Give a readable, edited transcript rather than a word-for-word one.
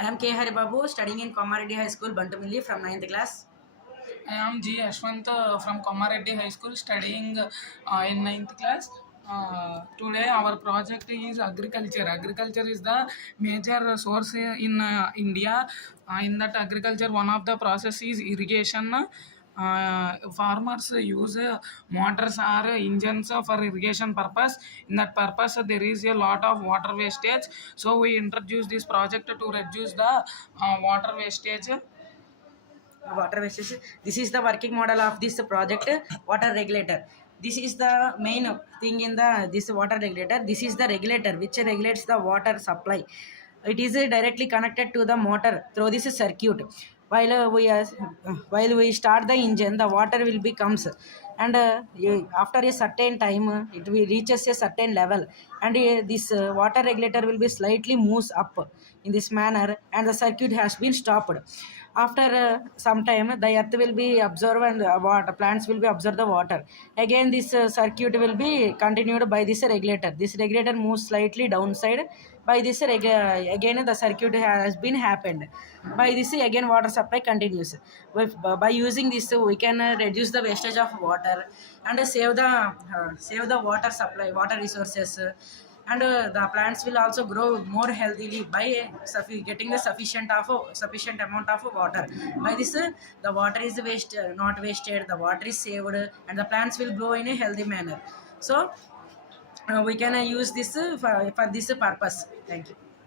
I am K. Haribabu, studying in Komareddy High School, Bantumilli from 9th class. I am G. Ashwant from Komareddy High School, studying in ninth class. Today our project is agriculture. Agriculture is the major source in India. In that agriculture, one of the process is irrigation. Farmers use motors or engines for irrigation purpose. In that purpose, there is a lot of water wastage. So we introduce this project to reduce the water wastage. Water wastage. This is the working model of this project, water regulator. This is the main thing in the this water regulator. This is the regulator which regulates the water supply. It is directly connected to the motor through this circuit. While we start the engine, the water will be comes, and after a certain time, it will reaches a certain level, and this water regulator will be slightly moves up in this manner, and the circuit has been stopped. After some time, the earth will be absorbed and water plants will be absorb the water. Again this circuit will be continued by this regulator. This regulator moves slightly downside. By this again the circuit has been happened. By this again water supply continues. By using this we can reduce the wastage of water and save the water supply, water resources, and the plants will also grow more healthily by getting the sufficient amount of water. By this the water is not wasted, the water is saved, and the plants will grow in a healthy manner. So we can use this for this purpose. Thank you.